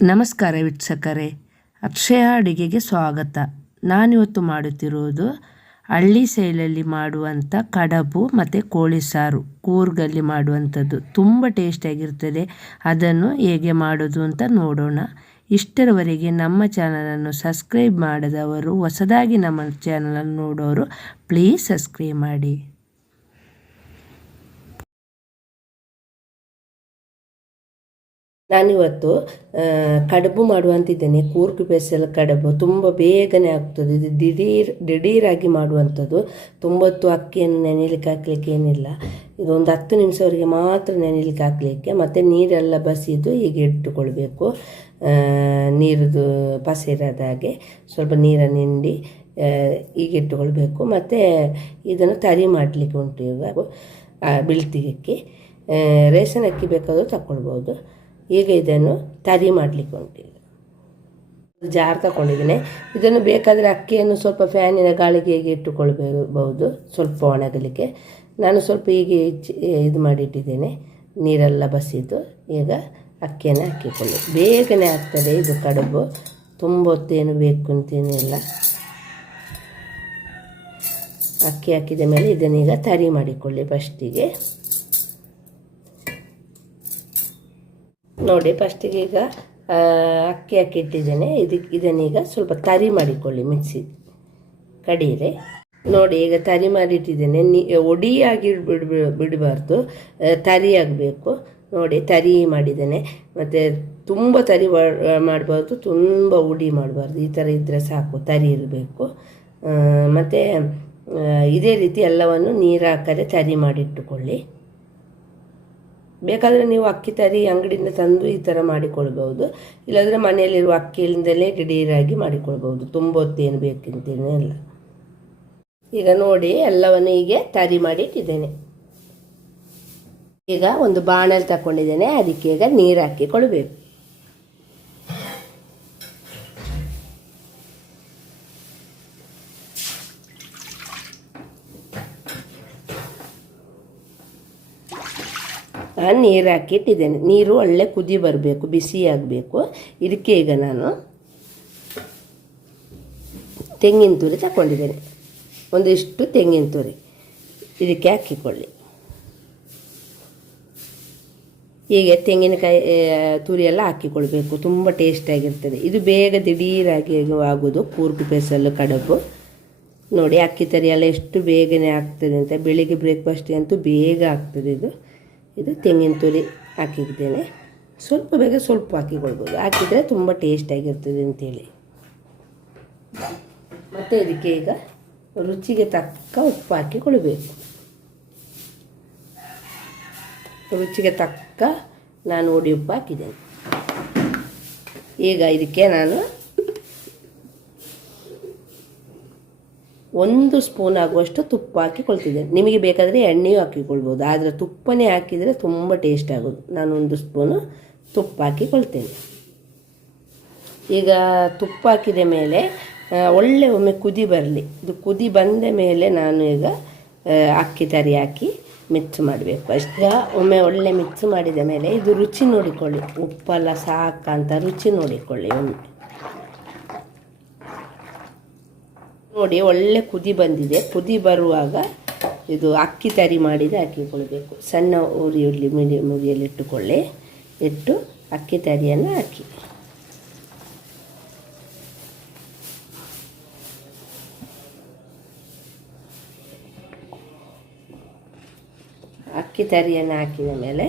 ನಮಸ್ಕಾರ ವೀಕ್ಷಕರೇ, ಅಕ್ಷಯ ಅಡುಗೆಗೆ ಸ್ವಾಗತ. ನಾನಿವತ್ತು ಮಾಡುತ್ತಿರುವುದು ಹಳ್ಳಿ ಶೈಲಲ್ಲಿ ಮಾಡುವಂಥ ಕಡಬು ಮತ್ತು ಕೋಳಿ ಸಾರು. ಕೂರ್ಗಲ್ಲಿ ಮಾಡುವಂಥದ್ದು ತುಂಬ ಟೇಸ್ಟಿಯಾಗಿರ್ತದೆ ಅದನ್ನು ಹೇಗೆ ಮಾಡೋದು ಅಂತ ನೋಡೋಣ. ಇಷ್ಟರವರೆಗೆ ನಮ್ಮ ಚಾನಲನ್ನು ಸಬ್ಸ್ಕ್ರೈಬ್ ಮಾಡದವರು, ಹೊಸದಾಗಿ ನಮ್ಮ ಚಾನಲನ್ನು ನೋಡೋರು ಪ್ಲೀಸ್ ಸಬ್ಸ್ಕ್ರೈಬ್ ಮಾಡಿ. ನಾನಿವತ್ತು ಕಡುಬು ಮಾಡುವಂತಿದ್ದೇನೆ. ಕೂರ್ಗ್ ಬೆಸಲ್ ಕಡುಬು. ತುಂಬ ಬೇಗನೆ ಆಗ್ತದೆ. ಇದು ದಿಢೀರ್, ದಿಢೀರಾಗಿ ಮಾಡುವಂಥದ್ದು. ತುಂಬೊತ್ತು ಅಕ್ಕಿಯನ್ನು ನೆನೆಯಲಿಕ್ಕೆ ಹಾಕ್ಲಿಕ್ಕೆ ಏನಿಲ್ಲ. ಇದೊಂದು ಹತ್ತು ನಿಮಿಷವರೆಗೆ ಮಾತ್ರ ನೆನೆಯಲಿಕ್ಕೆ ಹಾಕಲಿಕ್ಕೆ. ಮತ್ತು ನೀರೆಲ್ಲ ಬಸಿದು ಹೀಗೆ ಇಟ್ಟುಕೊಳ್ಬೇಕು. ನೀರದು ಪಸೆರದ ಹಾಗೆ ಸ್ವಲ್ಪ ನೀರನ್ನು ಹಿಂಡಿ ಹೀಗೆ ಇಟ್ಟುಕೊಳ್ಬೇಕು. ಮತ್ತು ಇದನ್ನು ತರಿ ಮಾಡಲಿಕ್ಕೆ ಉಂಟು ಇವಾಗ. ಬೀಳ್ತಿಗೆ ರೇಷನ್ ಅಕ್ಕಿ ಬೇಕಾದರೂ ತಗೊಳ್ಬೋದು ಈಗ ಇದನ್ನು ತರಿ ಮಾಡಲಿಕ್ಕೆ ಉಂಟು ಜಾರ್ ತಗೊಂಡಿದ್ದೇನೆ. ಇದನ್ನು ಬೇಕಾದರೆ ಅಕ್ಕಿಯನ್ನು ಸ್ವಲ್ಪ ಫ್ಯಾನಿನ ಗಾಳಿಗೆ ಹೇಗೆ ಇಟ್ಟುಕೊಳ್ಬಹುದು. ಸ್ವಲ್ಪ ಒಣಗಲಿಕ್ಕೆ. ನಾನು ಸ್ವಲ್ಪ ಹೀಗೆ ಇದು ಮಾಡಿಟ್ಟಿದ್ದೇನೆ. ನೀರೆಲ್ಲ ಬಸಿದ್ದು ಈಗ ಅಕ್ಕಿಯನ್ನು ಹಾಕಿಕೊಳ್ಳಿ. ಬೇಗನೆ ಆಗ್ತದೆ ಇದು ಕಡುಬು. ತುಂಬ ಹೊತ್ತೇನು ಬೇಕು ಅಂತೇನಿಲ್ಲ ಅಕ್ಕಿ ಹಾಕಿದ ಮೇಲೆ ಇದನ್ನೀಗ ತರಿ ಮಾಡಿಕೊಳ್ಳಿ ಫಸ್ಟಿಗೆ. ನೋಡಿ ಫಸ್ಟಿಗೆ ಈಗ ಅಕ್ಕಿ ಅಕ್ಕಿ ಇಟ್ಟಿದ್ದೇನೆ. ಇದಕ್ಕೆ ಇದನ್ನೀಗ ಸ್ವಲ್ಪ ತರಿ ಮಾಡಿಕೊಳ್ಳಿ ಮಿಕ್ಸಿ ಕಡೀರೆ ನೋಡಿ, ಈಗ ತರಿ ಮಾಡಿಟ್ಟಿದ್ದೇನೆ ನೀ, ಒಡಿಯಾಗಿ ಬಿಡ್ ಬಿಡಬಾರ್ದು. ತರಿ ಆಗಬೇಕು. ನೋಡಿ, ತರಿ ಮಾಡಿದ್ದೇನೆ. ಮತ್ತು ತುಂಬ ತರಿ ಮಾಡಬಾರ್ದು. ತುಂಬ ಉಡಿ ಮಾಡಬಾರ್ದು. ಈ ಥರ ಇದ್ದರೆ ಸಾಕು, ತರಿ ಇರಬೇಕು. ಮತ್ತು ಇದೇ ರೀತಿ ಎಲ್ಲವನ್ನು ನೀರು ಹಾಕದೆ ತರಿ ಮಾಡಿಟ್ಟುಕೊಳ್ಳಿ. ಬೇಕಾದರೆ ನೀವು ಅಕ್ಕಿ ತರಿ, ಅಂಗಡಿಯಿಂದ ತಂದು ಈ ಥರ ಮಾಡಿಕೊಳ್ಬೋದು ಇಲ್ಲಾಂದರೆ ಮನೆಯಲ್ಲಿರುವ ಅಕ್ಕಿಯಿಂದಲೇ ದಿಢೀರಾಗಿ ಮಾಡಿಕೊಳ್ಬೋದು ತುಂಬ ಹೊತ್ತೇನು ಬೇಕಂತೇನೇ ಇಲ್ಲ. ಈಗ ನೋಡಿ, ಎಲ್ಲವನ್ನು ಹೀಗೆ ತರಿ ಮಾಡಿ ಇಟ್ಟಿದ್ದೇನೆ. ಈಗ ಒಂದು ಬಾಣಲ್ಲಿ ತಗೊಂಡಿದ್ದೇನೆ ಅದಕ್ಕೆ ಈಗ ನೀರು ಹಾಕಿಕೊಳ್ಬೇಕು ನಾನು ನೀರು ಹಾಕಿಟ್ಟಿದ್ದೇನೆ. ನೀರು ಒಳ್ಳೆ ಕುದಿ ಬರಬೇಕು, ಬಿಸಿ ಆಗಬೇಕು. ಇದಕ್ಕೆ ಈಗ ನಾನು ತೆಂಗಿನ ತುರಿ ತಗೊಂಡಿದ್ದೇನೆ. ಒಂದಿಷ್ಟು ತೆಂಗಿನ ತುರಿ ಇದಕ್ಕೆ ಹಾಕಿಕೊಳ್ಳಿ. ಹೀಗೆ ತೆಂಗಿನಕಾಯಿ ತುರಿ ಎಲ್ಲ ಹಾಕಿಕೊಳ್ಬೇಕು. ತುಂಬ ಟೇಸ್ಟಾಗಿರ್ತದೆ ಇದು ಬೇಗ ದಿಢೀರಾಗಿ ಆಗೋದು. ಕೂರ್ಗು ಪೆಸಲು ಕಡುಬು. ನೋಡಿ, ಅಕ್ಕಿ ತರಿ ಎಲ್ಲ ಎಷ್ಟು ಬೇಗನೆ ಆಗ್ತದೆ ಅಂತ. ಬೆಳಿಗ್ಗೆ ಬ್ರೇಕ್ಫಾಸ್ಟ್ ಅಂತೂ ಬೇಗ ಆಗ್ತದೆ ಇದು. ಇದು ತೆಂಗಿನ ತುರಿ ಹಾಕಿದ್ದೇನೆ. ಸ್ವಲ್ಪ ಬೇಗ ಸ್ವಲ್ಪ ಹಾಕಿಕೊಳ್ಬೋದು ಹಾಕಿದರೆ ತುಂಬ ಟೇಸ್ಟಾಗಿರ್ತದೆ ಅಂತೇಳಿ. ಮತ್ತು ಇದಕ್ಕೆ ಈಗ ರುಚಿಗೆ ತಕ್ಕ ಉಪ್ಪು ಹಾಕಿಕೊಳ್ಬೇಕು ರುಚಿಗೆ ತಕ್ಕ ನಾನು ಒಡಿ ಉಪ್ಪು ಹಾಕಿದ್ದೇನೆ. ಈಗ ಇದಕ್ಕೆ ನಾನು ಒಂದು ಸ್ಪೂನ್ ಆಗುವಷ್ಟು ತುಪ್ಪ ಹಾಕಿಕೊಳ್ತಿದ್ದೇನೆ ನಿಮಗೆ ಬೇಕಾದರೆ ಎಣ್ಣೆಯೂ ಹಾಕಿಕೊಳ್ಬೋದು. ಆದರೆ ತುಪ್ಪನೇ ಹಾಕಿದರೆ ತುಂಬ ಟೇಸ್ಟ್ ಆಗೋದು. ನಾನು ಒಂದು ಸ್ಪೂನು ತುಪ್ಪ ಹಾಕಿಕೊಳ್ತೇನೆ. ಈಗ ತುಪ್ಪ ಹಾಕಿದ ಮೇಲೆ ಒಳ್ಳೆ ಒಮ್ಮೆ ಕುದಿ ಬರಲಿ. ಇದು ಕುದಿ ಬಂದ ಮೇಲೆ ನಾನು ಈಗ ಅಕ್ಕಿ ತರಿ ಹಾಕಿ ಮಿಕ್ಸ್ ಮಾಡಬೇಕು. ಅಷ್ಟೇ ಒಮ್ಮೆ ಒಳ್ಳೆ ಮಿಕ್ಸ್ ಮಾಡಿದ ಮೇಲೆ ಇದು ರುಚಿ ನೋಡಿಕೊಳ್ಳಿ. ಉಪ್ಪೆಲ್ಲ ಸಾಕ ಅಂತ ರುಚಿ ನೋಡಿಕೊಳ್ಳಿ ಒಮ್ಮೆ. ನೋಡಿ, ಒಳ್ಳೆ ಕುದಿ ಬಂದಿದೆ. ಕುದಿ ಬರುವಾಗ ಇದು ಅಕ್ಕಿ ತರಿ ಮಾಡಿದರೆ ಹಾಕಿಕೊಳ್ಬೇಕು ಸಣ್ಣ ಉರಿಯಲ್ಲಿ ಮೀಡಿಯಮ್ ಉರಿಯಲ್ಲಿ ಇಟ್ಟುಕೊಳ್ಳಿ. ಇಟ್ಟು ಅಕ್ಕಿ ತರಿಯನ್ನು ಹಾಕಿ. ಅಕ್ಕಿ ತರಿಯನ್ನು ಹಾಕಿದ ಮೇಲೆ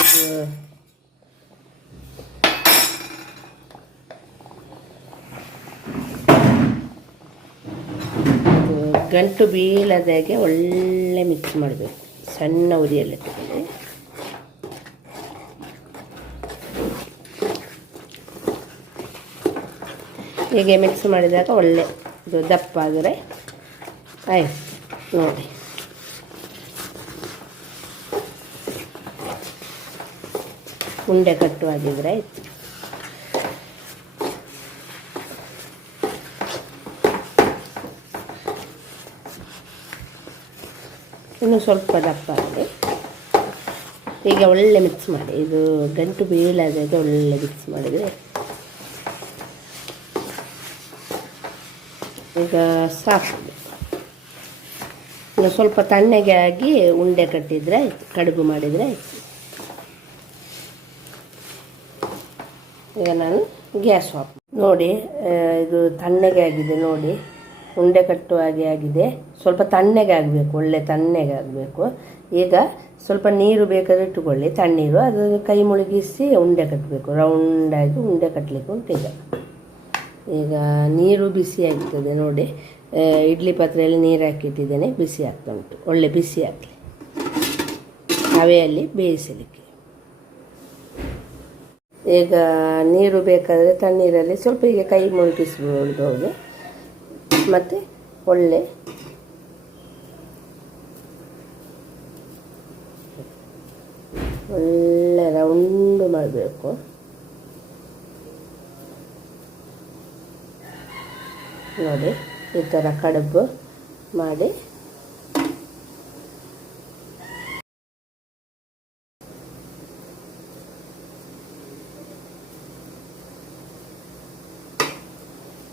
ಇದು ಇದು ಗಂಟು ಬೀಳದಾಗೆ ಒಳ್ಳೆ ಮಿಕ್ಸ್ ಮಾಡಬೇಕು. ಸಣ್ಣ ಉರಿಯಲ್ಲಿ ಇಟ್ಕೊಳ್ಳಿ ಹೀಗೆ ಮಿಕ್ಸ್ ಮಾಡಿದಾಗ ಒಳ್ಳೆ ಇದು ದಪ್ಪ ಆದರೆ ಆಯ್ತು, ನೋಡಿ. ಉಂಡೆ ಕಟ್ಟುವಾಗಿದ್ರೆ ಆಯ್ತು. ಇನ್ನು ಸ್ವಲ್ಪ ದಪ್ಪ ಆಗಿದೆ. ಈಗ ಒಳ್ಳೆ ಮಿಕ್ಸ್ ಮಾಡಿ, ಇದು ಗಂಟು ಬೀಳಾದಾಗ ಒಳ್ಳೆ ಮಿಕ್ಸ್ ಮಾಡಿದರೆ. ಈಗ ಸಾಕು. ಇನ್ನು ಸ್ವಲ್ಪ ತಣ್ಣಗೆ ಆಗಿ ಉಂಡೆ ಕಟ್ಟಿದರೆ ಆಯಿತು, ಕಡುಬು ಮಾಡಿದರೆ ಆಯಿತು. ಈಗ ನಾನು ಗ್ಯಾಸ್ ಆಫ್ ನೋಡಿ ಇದು ತಣ್ಣಗೆ ಆಗಿದೆ ನೋಡಿ. ಉಂಡೆ ಕಟ್ಟುವ ಹಾಗೆ ಆಗಿದೆ. ಸ್ವಲ್ಪ ತಣ್ಣಗೆ ಆಗಬೇಕು, ಒಳ್ಳೆ ತಣ್ಣಗೆ ಆಗಬೇಕು. ಈಗ ಸ್ವಲ್ಪ ನೀರು ಬೇಕಾದ್ರೆ ಇಟ್ಟುಕೊಳ್ಳಿ. ತಣ್ಣೀರು ಅದು ಕೈ ಮುಳುಗಿಸಿ ಉಂಡೆ ಕಟ್ಟಬೇಕು ರೌಂಡಾಗಿ ಉಂಡೆ ಕಟ್ಟಲಿಕ್ಕೆ ಉಂಟು ಈಗ ಈಗ ನೀರು ಬಿಸಿ ಆಗ್ತದೆ ನೋಡಿ. ಇಡ್ಲಿ ಪಾತ್ರೆಯಲ್ಲಿ ನೀರು ಹಾಕಿಟ್ಟಿದ್ದೇನೆ, ಬಿಸಿ ಆಗ್ತಾ ಉಂಟು. ಒಳ್ಳೆ ಬಿಸಿ ಆಗಲಿ. ಹವೆಯಲ್ಲಿ ಬೇಯಿಸಲಿಕ್ಕೆ. ಈಗ ನೀರು ಬೇಕಾದರೆ ತಣ್ಣೀರಲ್ಲಿ ಸ್ವಲ್ಪ ಈಗ ಕೈ ಮುಳುಗಿಸ್ಬೋದು. ಮತ್ತು ಒಳ್ಳೆ. ಒಳ್ಳೆ ರೌಂಡ್ ಮಾಡಬೇಕು. ನೋಡಿ ಈ ಥರ ಕಡುಬು ಮಾಡಿ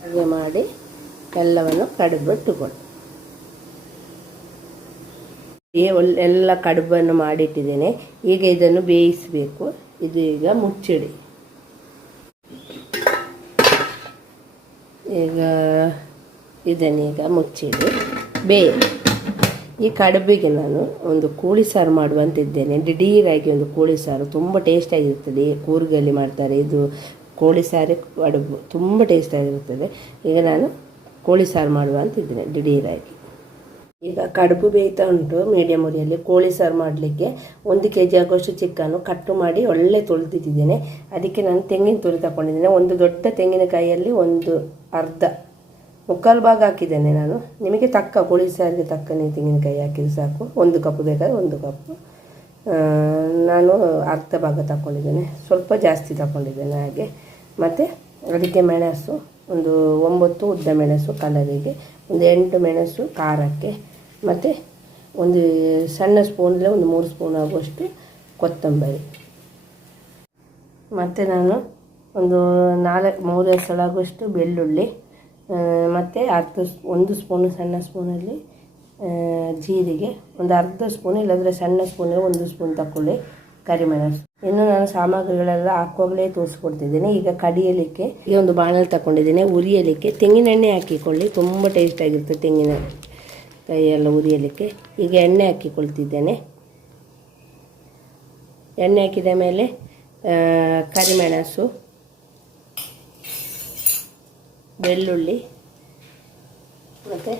ಹಾಗೆ ಮಾಡಿ ಎಲ್ಲವನ್ನು ಒಲ್- ಎಲ್ಲ ಕಡುಬನ್ನು ಮಾಡಿಟ್ಟಿದ್ದೇನೆ. ಈಗ ಇದನ್ನು ಬೇಯಿಸಬೇಕು. ಇದು ಈಗ ಮುಚ್ಚಿಡಿ. ಈಗ ಇದನ್ನೀಗ ಮುಚ್ಚಿಡಿ. ಬೇಯ. ಈ ಕಡುಬಿಗೆ ನಾನು ಒಂದು ಕೋಳಿ ಸಾರು ಮಾಡುವಂತಿದ್ದೇನೆ. ದಿಢೀರಾಗಿ ಒಂದು ಕೋಳಿ ಸಾರು. ತುಂಬ ಟೇಸ್ಟಾಗಿರ್ತದೆ ಕೂರ್ಗಲ್ಲಿ ಮಾಡ್ತಾರೆ. ಇದು ಕೋಳಿ ಸಾರು ಕಡುಬು. ತುಂಬ ಟೇಸ್ಟಾಗಿರುತ್ತದೆ ಈಗ ನಾನು ಕೋಳಿ ಸಾರು ಮಾಡುವ ಅಂತಿದ್ದೇನೆ ದಿಢೀರಾಗಿ. ಈಗ ಕಡುಬು ಬೇಯ್ತಾ ಉಂಟು ಮೀಡಿಯಮ್ ಉರಿಯಲ್ಲಿ. ಕೋಳಿ ಸಾರು ಮಾಡಲಿಕ್ಕೆ ಒಂದು ಕೆ ಜಿ ಆಗುವಷ್ಟು ಚಿಕನ್ನು ಕಟ್ಟು ಮಾಡಿ ಒಳ್ಳೆ ತೊಳೆದಿಟ್ಟಿದ್ದೇನೆ. ಅದಕ್ಕೆ ನಾನು ತೆಂಗಿನ ತುರಿ ತಗೊಂಡಿದ್ದೇನೆ ಒಂದು ದೊಡ್ಡ ತೆಂಗಿನಕಾಯಿಯಲ್ಲಿ ಒಂದು ಅರ್ಧ. ಮುಕ್ಕಾಲು ಭಾಗ ಹಾಕಿದ್ದೇನೆ ನಾನು. ನಿಮಗೆ ತಕ್ಕ, ಕೋಳಿ ಸಾರಿಗೆ ತಕ್ಕ ನೀವು ತೆಂಗಿನಕಾಯಿ ಹಾಕಿದ್ರೆ ಸಾಕು. ಒಂದು ಕಪ್ ಬೇಕಾದ್ರೆ ಒಂದು ಕಪ್. ನಾನು ಅರ್ಧ ಭಾಗ ತಗೊಂಡಿದ್ದೇನೆ ಸ್ವಲ್ಪ ಜಾಸ್ತಿ ತಗೊಂಡಿದ್ದೇನೆ ಹಾಗೆ. ಮತ್ತು ಅದಕ್ಕೆ ಮೆಣಸು ಒಂದು ಒಂಬತ್ತು ಉದ್ದ ಮೆಣಸು ಕಲರಿಗೆ ಒಂದು ಎಂಟು ಮೆಣಸು ಖಾರಕ್ಕೆ, ಮತ್ತು ಒಂದು ಸಣ್ಣ ಸ್ಪೂನಲ್ಲಿ ಒಂದು ಮೂರು ಸ್ಪೂನ್ ಆಗುವಷ್ಟು ಕೊತ್ತಂಬರಿ. ಮತ್ತು ನಾನು ಒಂದು ನಾಲ್ಕು, ಮೂರು ಆಗುವಷ್ಟು ಬೆಳ್ಳುಳ್ಳಿ ಮತ್ತು ಅರ್ಧ ಒಂದು ಸ್ಪೂನು ಸಣ್ಣ ಸ್ಪೂನಲ್ಲಿ ಜೀರಿಗೆ, ಒಂದು ಅರ್ಧ ಸ್ಪೂನ್ ಇಲ್ಲಾಂದರೆ ಸಣ್ಣ ಸ್ಪೂನಿಗೆ ಒಂದು ಸ್ಪೂನ್ ತಗೊಳ್ಳಿ ಕರಿಮೆಣಸು. ಇನ್ನು ನಾನು ಸಾಮಗ್ರಿಗಳೆಲ್ಲ ಹಾಕುವಾಗಲೇ ತೋರಿಸ್ಕೊಡ್ತಿದ್ದೇನೆ. ಈಗ ಕಡಿಯಲಿಕ್ಕೆ ಈ ಒಂದು ಬಾಣಲ್ ತಗೊಂಡಿದ್ದೀನಿ ಉರಿಯಲಿಕ್ಕೆ ತೆಂಗಿನೆಣ್ಣೆ ಹಾಕಿಕೊಳ್ಳಿ. ತುಂಬ ಟೇಸ್ಟ್ ಆಗಿರುತ್ತೆ ತೆಂಗಿನ ಕೈಯೆಲ್ಲ ಉರಿಯಲಿಕ್ಕೆ. ಈಗ ಎಣ್ಣೆ ಹಾಕಿಕೊಳ್ತಿದ್ದೇನೆ. ಎಣ್ಣೆ ಹಾಕಿದ ಮೇಲೆ ಕರಿಮೆಣಸು, ಬೆಳ್ಳುಳ್ಳಿ, ಮತ್ತು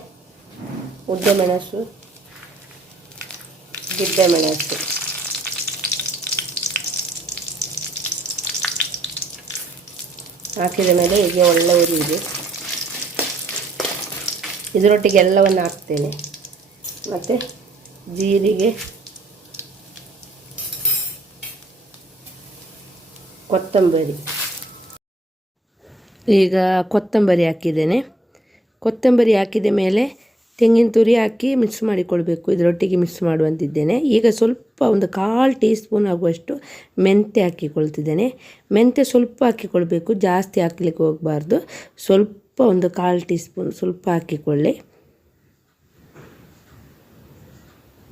ಉದ್ದೆ ಮೆಣಸು, ಗಿಡ್ಡ ಮೆಣಸು. ಹಾಕಿದ ಮೇಲೆ ಹೀಗೆ ಒಳ್ಳೆ ಇದೆ. ಇದರೊಟ್ಟಿಗೆ ಎಲ್ಲವನ್ನು ಹಾಕ್ತೇನೆ. ಮತ್ತು ಜೀರಿಗೆ, ಕೊತ್ತಂಬರಿ. ಈಗ ಕೊತ್ತಂಬರಿ ಹಾಕಿದ್ದೇನೆ. ಕೊತ್ತಂಬರಿ ಹಾಕಿದ ಮೇಲೆ ತೆಂಗಿನ ತುರಿ ಹಾಕಿ ಮಿಕ್ಸ್ ಮಾಡಿಕೊಳ್ಬೇಕು. ಇದರೊಟ್ಟಿಗೆ ಮಿಕ್ಸ್ ಮಾಡುವಂತಿದ್ದೇನೆ. ಈಗ ಸ್ವಲ್ಪ ಒಂದು ಕಾಲು ಟೀ ಸ್ಪೂನ್ ಆಗುವಷ್ಟು ಮೆಂತ್ಯ ಹಾಕಿಕೊಳ್ತಿದ್ದೇನೆ. ಮೆಂತ್ಯ ಸ್ವಲ್ಪ ಹಾಕಿಕೊಳ್ಬೇಕು. ಜಾಸ್ತಿ ಹಾಕ್ಲಿಕ್ಕೆ ಹೋಗಬಾರ್ದು. ಸ್ವಲ್ಪ ಒಂದು ಕಾಲು ಟೀ ಸ್ಪೂನ್ ಸ್ವಲ್ಪ ಹಾಕಿಕೊಳ್ಳಿ.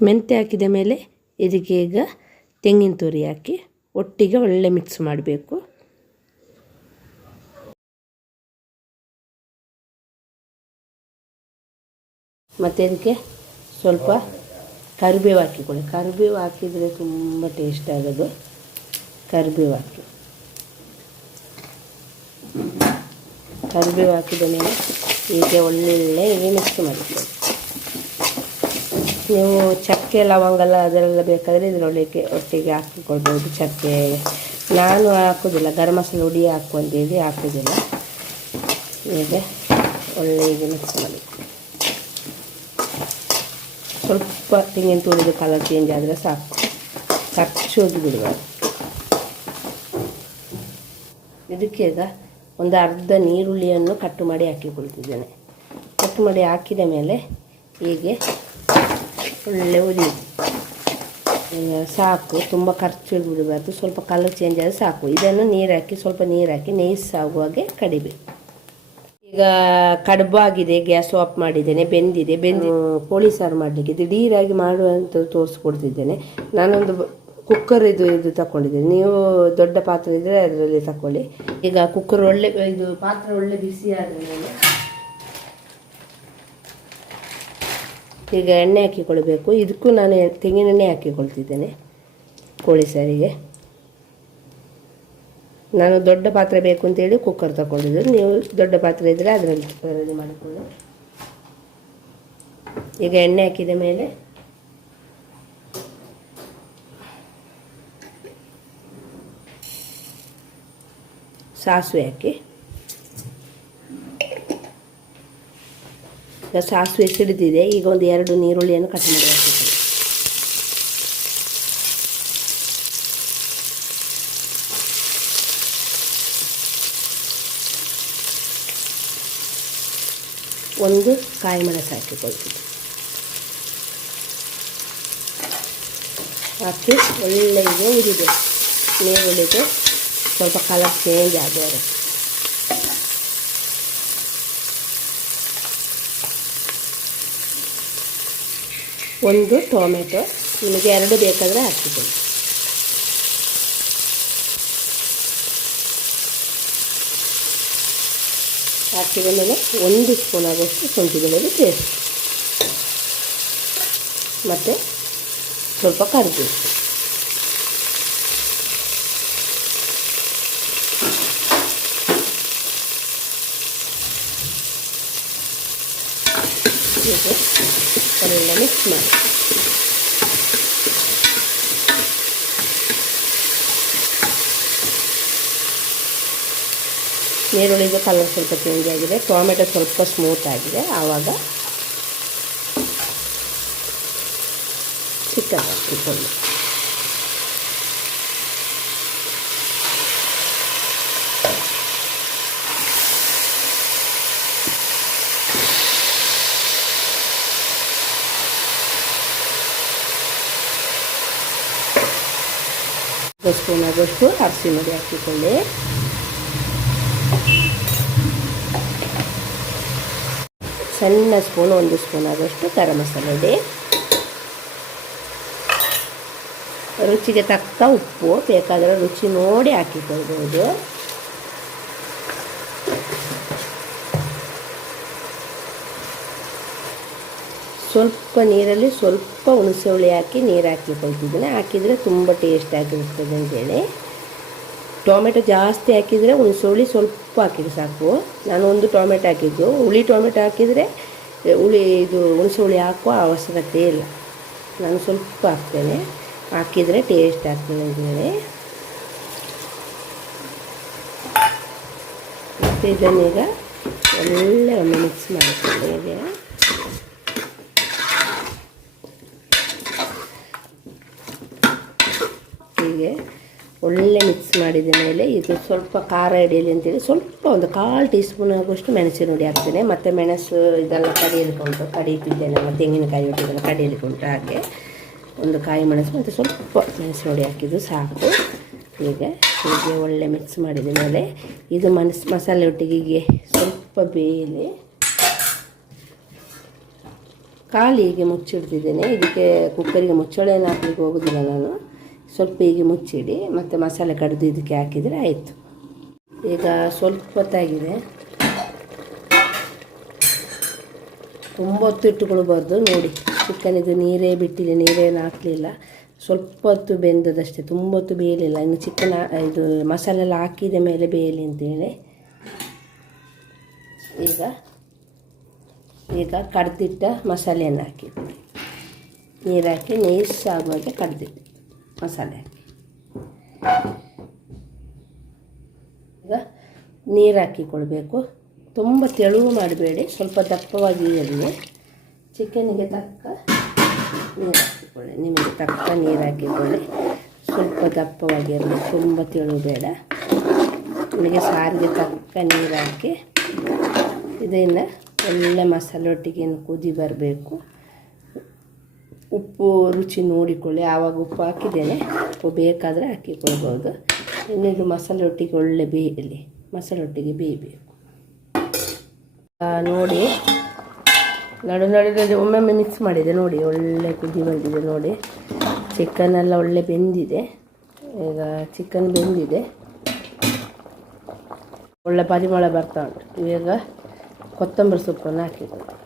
ಮೆಂತ್ಯ ಹಾಕಿದ ಮೇಲೆ ಇದಕ್ಕೆ ಈಗ ತೆಂಗಿನ ತುರಿ ಹಾಕಿ ಒಟ್ಟಿಗೆ ಒಳ್ಳೆ ಮಿಕ್ಸ್ ಮಾಡಬೇಕು. ಮತ್ತು ಅದಕ್ಕೆ ಸ್ವಲ್ಪ ಕರಿಬೇವು ಹಾಕಿಕೊಳ್ಳಿ. ಕರಿಬೇವು ಹಾಕಿದರೆ ತುಂಬ ಟೇಸ್ಟ್ ಆಗೋದು. ಕರಿಬೇವು ಹಾಕಿ. ಕರಿಬೇವು ಹಾಕಿದ ಮೇಲೆ ಹೀಗೆ ಒಳ್ಳೆ ಮಿಕ್ಸ್ ಮಾಡಿಕೊಳ್ಳಿ. ನೀವು ಚಕ್ಕೆ ಲವಂಗಲ್ಲ ಅದರಲ್ಲ ಬೇಕಾದರೆ ಇದರೊಳಗೆ ಒಟ್ಟಿಗೆ ಹಾಕಿಕೊಳ್ಬೋದು ಚಕ್ಕೆ. ನಾನು ಹಾಕೋದಿಲ್ಲ. ಗರಂ ಮಸಾಲೆ ಹುಡಿ ಹಾಕು ಅಂತೇಳಿ ಹಾಕೋದಿಲ್ಲ. ಹೀಗೆ ಒಳ್ಳೆ ಮಿಕ್ಸ್ ಮಾಡಿ. ಸ್ವಲ್ಪ ತೆಂಗಿನ ತುಳಿದು ಕಲರ್ ಚೇಂಜ್ ಆದರೆ ಸಾಕು. ಕಚ್ಚೋದು ಬಿಡಬಾರ್ದು. ಇದಕ್ಕೆ ಈಗ ಒಂದು ಅರ್ಧ ನೀರುಳ್ಳಿಯನ್ನು ಕಟ್ಟು ಮಾಡಿ ಹಾಕಿಕೊಳ್ತಿದ್ದೇನೆ. ಕಟ್ಟು ಮಾಡಿ ಹಾಕಿದ ಮೇಲೆ ಹೀಗೆ ಒಳ್ಳೆ ಉರಿ. ಸಾಕು, ತುಂಬ ಖರ್ಚು ಬಿಡಬಾರ್ದು ಸ್ವಲ್ಪ ಕಲರ್ ಚೇಂಜ್ ಆದರೆ ಸಾಕು. ಇದನ್ನು ನೀರು ಹಾಕಿ ಸ್ವಲ್ಪ ನೀರು ಹಾಕಿ ನೈಸ್ ಆಗುವಾಗೆ ಕಡಿಬೇಕು. ಈಗ ಕಡುಬು ಆಗಿದೆ ಗ್ಯಾಸ್ ಆಫ್ ಮಾಡಿದ್ದೇನೆ ಬೆಂದಿದೆ. ಬೆಂದು ಕೋಳಿ ಸಾರು ಮಾಡಲಿಕ್ಕೆ. ದಿಢೀರಾಗಿ ಮಾಡುವಂಥದ್ದು ತೋರಿಸ್ಕೊಡ್ತಿದ್ದೇನೆ. ನಾನೊಂದು ಕುಕ್ಕರ್ ಇದು ಇದು ತಗೊಂಡಿದ್ದೇನೆ ನೀವು ದೊಡ್ಡ ಪಾತ್ರೆ ಇದ್ದರೆ ಅದರಲ್ಲಿ ತಗೊಳ್ಳಿ ಈಗ ಕುಕ್ಕರ್ ಒಳ್ಳೆ ಇದು ಪಾತ್ರೆ ಒಳ್ಳೆ ಬಿಸಿ ಆದ ಮೇಲೆ ಈಗ ಎಣ್ಣೆ ಹಾಕಿಕೊಳ್ಬೇಕು. ಇದಕ್ಕೂ ನಾನು ತೆಂಗಿನೆಣ್ಣೆ ಹಾಕಿಕೊಳ್ತಿದ್ದೇನೆ ಕೋಳಿ ಸಾರಿಗೆ. ನಾನು ದೊಡ್ಡ ಪಾತ್ರೆ ಬೇಕು ಅಂತೇಳಿ ಕುಕ್ಕರ್ ತಗೊಂಡಿದ್ದು. ನೀವು ದೊಡ್ಡ ಪಾತ್ರೆ ಇದ್ದರೆ ಅದರಲ್ಲಿ ರೆಡಿ ಮಾಡಿಕೊಳ್ಳಿ. ಈಗ ಎಣ್ಣೆ ಹಾಕಿದ ಮೇಲೆ ಸಾಸಿವೆ ಹಾಕಿ. ಈಗ ಸಾಸಿವೆ ಸಿಡಿದಿದೆ. ಈಗ ಒಂದು ಎರಡು ನೀರುಳ್ಳಿಯನ್ನು ಕಟ್ ಮಾಡಿ ಹಾಕಿದ್ದೀನಿ ಒಂದು ಕಾಯಿ ಮೆಣಸು ಹಾಕಿಕೊಳ್ತೀನಿ ಹಾಕಿ ಒಳ್ಳೆಯದು ಉರಿದೆ ನೀರುಳ್ಳಿಗೆ ಸ್ವಲ್ಪ ಕಲರ್ ಚೇಂಜ್ ಆಗೋರು ಒಂದು ಟೊಮೆಟೊ, ನಿಮಗೆ ಎರಡು ಬೇಕಾದರೆ ಹಾಕಿದ್ದೀನಿ ಹಾಕಿದ ಮೇಲೆ ಒಂದು ಸ್ಪೂನ್ ಆಗೋಷ್ಟು ಶುಂಠಿ ಬೆಳ್ಳುಳ್ಳಿ ಪೇಸ್ಟ್ ಮತ್ತು ಸ್ವಲ್ಪ ಕರಿಬೇವು ಹೀಗೆ ಎಲ್ಲ ಮಿಕ್ಸ್ ಮಾಡಿ ನೀರುಳ್ಳಿದು ಕಲರ್ ಸ್ವಲ್ಪ ಚೇಂಜ್ ಆಗಿದೆ. ಟೊಮೆಟೊ ಸ್ವಲ್ಪ ಸ್ಮೂತ್ ಆಗಿದೆ. ಆವಾಗ ಚಿಕನ್ ಹಾಕಿಕೊಂಡು ಒಂದು ಸ್ಪೂನ್ ಆಗೋಷ್ಟು ಅರಿಶಿನ ಹುಡಿ ಹಾಕಿಕೊಳ್ಳಿ. ಸಣ್ಣ ಸ್ಪೂನ್, ಒಂದು ಸ್ಪೂನ್ ಆದಷ್ಟು ಗರಂ ಮಸಾಲೆ ಇದೆ. ರುಚಿಗೆ ತಕ್ಕ ಉಪ್ಪು, ಬೇಕಾದರೆ ರುಚಿ ನೋಡಿ ಹಾಕಿಕೊಳ್ಬೋದು. ಸ್ವಲ್ಪ ನೀರಲ್ಲಿ ಸ್ವಲ್ಪ ಹುಣಸೆ ಹುಳಿ ಹಾಕಿ ನೀರು ಹಾಕಿಕೊಳ್ತಿದ್ದೀನಿ. ಹಾಕಿದರೆ ತುಂಬ ಟೇಸ್ಟ್ ಆಗಿರ್ತದೆ ಅಂತೇಳಿ. ಟೊಮೆಟೊ ಜಾಸ್ತಿ ಹಾಕಿದರೆ ಒಂದು ಸ್ವಲ್ಪ ಹಾಕಿದ್ರೆ ಸಾಕು. ನಾನು ಒಂದು ಟೊಮೆಟೊ ಹಾಕಿದ್ದು. ಹುಳಿ ಟೊಮೆಟೊ ಹಾಕಿದರೆ ಹುಳಿ ಇದು ಹುಣಸೆ ಹುಳಿ ಹಾಕುವ ಅವಶ್ಯಕತೆ ಇಲ್ಲ. ನಾನು ಸ್ವಲ್ಪ ಹಾಕ್ತೇನೆ. ಹಾಕಿದರೆ ಟೇಸ್ಟ್ ಹಾಕ್ತೇನೆ ಅಂತೇಳಿ ಮತ್ತು ಇದನ್ನೀಗ ಒಳ್ಳೆ ಒಮ್ಮೆ ಮಿಕ್ಸ್ ಮಾಡ್ತೇನೆ ಇದೆ ಹೀಗೆ. ಒಳ್ಳೆ ಮಿಕ್ಸ್ ಮಾಡಿದ ಮೇಲೆ ಇದು ಸ್ವಲ್ಪ ಖಾರ ಹಿಡಿಯಲಿ ಅಂತೇಳಿ ಸ್ವಲ್ಪ ಒಂದು ಕಾಲು ಟೀ ಸ್ಪೂನ್ ಆಗುವಷ್ಟು ಮೆಣಸಿನ ಹುಡಿ ಹಾಕ್ತೇನೆ. ಮತ್ತು ಮೆಣಸು ಇದೆಲ್ಲ ಕಡಿಯಲಿಕೊಂಡು ಕಡಿಯುತ್ತಿದ್ದೇನೆ ಮತ್ತು ತೆಂಗಿನಕಾಯಿ ಒಟ್ಟಿಗೆಲ್ಲ ಕಡಿಯಲಿಕೊಂಡು ಹಾಗೆ. ಒಂದು ಕಾಯಿ ಮೆಣಸು ಮತ್ತು ಸ್ವಲ್ಪ ಮೆಣಸಿನ ಹುಡಿ ಹಾಕಿದ್ದು ಸಾಕು. ಹೀಗೆ ಹೀಗೆ ಒಳ್ಳೆ ಮಿಕ್ಸ್ ಮಾಡಿದ ಮೇಲೆ ಇದು ಮನಸ್, ಮಸಾಲೆ ಒಟ್ಟಿಗೆ ಸ್ವಲ್ಪ ಬೇಯಲಿ. ಖಾಲಿ ಹೀಗೆ ಮುಚ್ಚಿಡ್ತಿದ್ದೇನೆ. ಇದಕ್ಕೆ ಕುಕ್ಕರಿಗೆ ಮುಚ್ಚಳೆಯನ್ನು ಹಾಕ್ಲಿಕ್ಕೆ ಹೋಗೋದಿಲ್ಲ ನಾನು. ಸ್ವಲ್ಪ ಹೀಗೆ ಮುಚ್ಚಿಡಿ, ಮತ್ತು ಮಸಾಲೆ ಕಡಿದು ಇದಕ್ಕೆ ಹಾಕಿದರೆ ಆಯಿತು. ಈಗ ಸ್ವಲ್ಪ ಹೊತ್ತಾಗಿದೆ. ತುಂಬ ಹೊತ್ತು ಇಟ್ಟುಕೊಳ್ಬಾರ್ದು, ನೋಡಿ. ಚಿಕನ್ ಇದು ನೀರೇ ಬಿಟ್ಟಿಲ್ಲ ನೀರೇನು ಹಾಕಲಿಲ್ಲ. ಸ್ವಲ್ಪ ಹೊತ್ತು ಬೆಂದದಷ್ಟೇ, ತುಂಬ ಹೊತ್ತು ಬೇಯಲಿಲ್ಲ. ಇನ್ನು ಚಿಕನ್, ಇದು ಮಸಾಲೆ ಎಲ್ಲ ಹಾಕಿದ ಮೇಲೆ ಬೇಯಲಿ ಅಂತೇಳಿ. ಈಗ ಈಗ ಕಡ್ದಿಟ್ಟ ಮಸಾಲೆಯನ್ನು ಹಾಕಿ. ನೀರು ಹಾಕಿ, ನೀರು ಸಾಗುವಾಗೆ ಕಡ್ದಿಟ್ಟು. ಮಸಾಲೆ. ಹಾಕಿ ಈಗ ನೀರು ಹಾಕಿಕೊಳ್ಬೇಕು. ತುಂಬ ತೆಳುವು ಮಾಡಬೇಡಿ. ಸ್ವಲ್ಪ ದಪ್ಪವಾಗಿ ಇರಲಿ. ಚಿಕನಿಗೆ ತಕ್ಕ ನೀರು ಹಾಕಿಕೊಳ್ಳಿ. ನಿಮಗೆ ತಕ್ಕ ನೀರು ಹಾಕಿಕೊಳ್ಳಿ. ಸ್ವಲ್ಪ ದಪ್ಪವಾಗಿ ಇರಲಿ ತುಂಬ ತೆಳು ಬೇಡ. ನಿಮಗೆ ಸಾರಿಗೆ ತಕ್ಕ ನೀರು ಹಾಕಿ ಇದನ್ನು ಒಳ್ಳೆ ಮಸಾಲೆ ಒಟ್ಟಿಗೆ ಕುದಿ ಬರಬೇಕು. ಉಪ್ಪು ರುಚಿ ನೋಡಿಕೊಳ್ಳಿ, ಆವಾಗ ಉಪ್ಪು ಹಾಕಿದ್ದೇನೆ. ಉಪ್ಪು ಬೇಕಾದರೆ ಹಾಕಿಕೊಳ್ಬೋದು ಇನ್ನಿದು ಮಸಾಲೆ ರೊಟ್ಟಿಗೆ ಒಳ್ಳೆ ಬೇಯಲಿ ಮಸಾಲೆ ರೊಟ್ಟಿಗೆ ಬೇಯಬೇಕು. ನೋಡಿ. ನಡು ನಡುವೆ ಒಮ್ಮೊಮ್ಮೆ ಮಿಕ್ಸ್ ಮಾಡಿದೆ, ನೋಡಿ. ಒಳ್ಳೆ ಕುದಿ ಬಂದಿದೆ, ನೋಡಿ. ಚಿಕನ್ ಎಲ್ಲ ಒಳ್ಳೆ ಬೆಂದಿದೆ. ಈಗ ಚಿಕನ್ ಬೆಂದಿದೆ. ಒಳ್ಳೆ ಪರಿಮಳ ಬರ್ತಾ ಉಂಟು. ಇವಾಗ ಕೊತ್ತಂಬರಿ ಸೊಪ್ಪನ್ನು ಹಾಕಿದ್ದು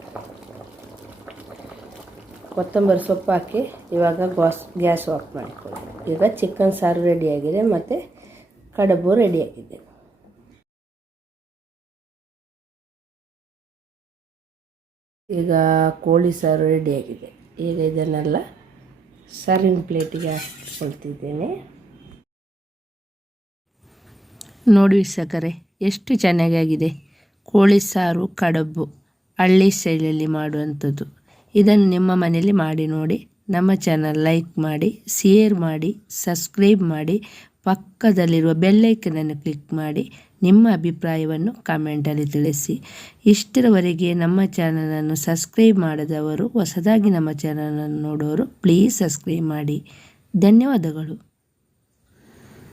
ಕೊತ್ತಂಬರಿ ಸೊಪ್ಪು ಹಾಕಿ ಇವಾಗ ಗ್ಯಾಸ್ ಗ್ಯಾಸ್ ಆಫ್ ಮಾಡಿಕೊಳ್ಳಿ ಈಗ ಚಿಕನ್ ಸಾರು ರೆಡಿಯಾಗಿದೆ ಮತ್ತು ಕಡುಬು ರೆಡಿಯಾಗಿದೆ ಈಗ ಕೋಳಿ ಸಾರು ರೆಡಿಯಾಗಿದೆ ಈಗ ಇದನ್ನೆಲ್ಲ ಸರ್ವಿಂಗ್ ಪ್ಲೇಟಿಗೆ ಹಾಕಿಕೊಳ್ತಿದ್ದೇನೆ. ನೋಡಿ ಸಕರೆ ಎಷ್ಟು ಚೆನ್ನಾಗಾಗಿದೆ. ಕೋಳಿ ಸಾರು, ಕಡುಬು, ಹಳ್ಳಿ ಶೈಲಿಯಲ್ಲಿ ಮಾಡುವಂಥದ್ದು. ಇದನ್ನು ನಿಮ್ಮ ಮನೆಯಲ್ಲಿ ಮಾಡಿ ನೋಡಿ, ನಮ್ಮ ಚಾನಲ್ ಲೈಕ್ ಮಾಡಿ ಶೇರ್ ಮಾಡಿ ಸಬ್ಸ್ಕ್ರೈಬ್ ಮಾಡಿ, ಪಕ್ಕದಲ್ಲಿರುವ ಬೆಲ್ಲೈಕನನ್ನು ಕ್ಲಿಕ್ ಮಾಡಿ, ನಿಮ್ಮ ಅಭಿಪ್ರಾಯವನ್ನು ಕಾಮೆಂಟಲ್ಲಿ ತಿಳಿಸಿ. ಇಷ್ಟರವರೆಗೆ ನಮ್ಮ ಚಾನಲನ್ನು ಸಬ್ಸ್ಕ್ರೈಬ್ ಮಾಡದವರು, ಹೊಸದಾಗಿ ನಮ್ಮ ಚಾನಲನ್ನು ನೋಡೋರು ಪ್ಲೀಸ್ ಸಬ್ಸ್ಕ್ರೈಬ್ ಮಾಡಿ. ಧನ್ಯವಾದಗಳು.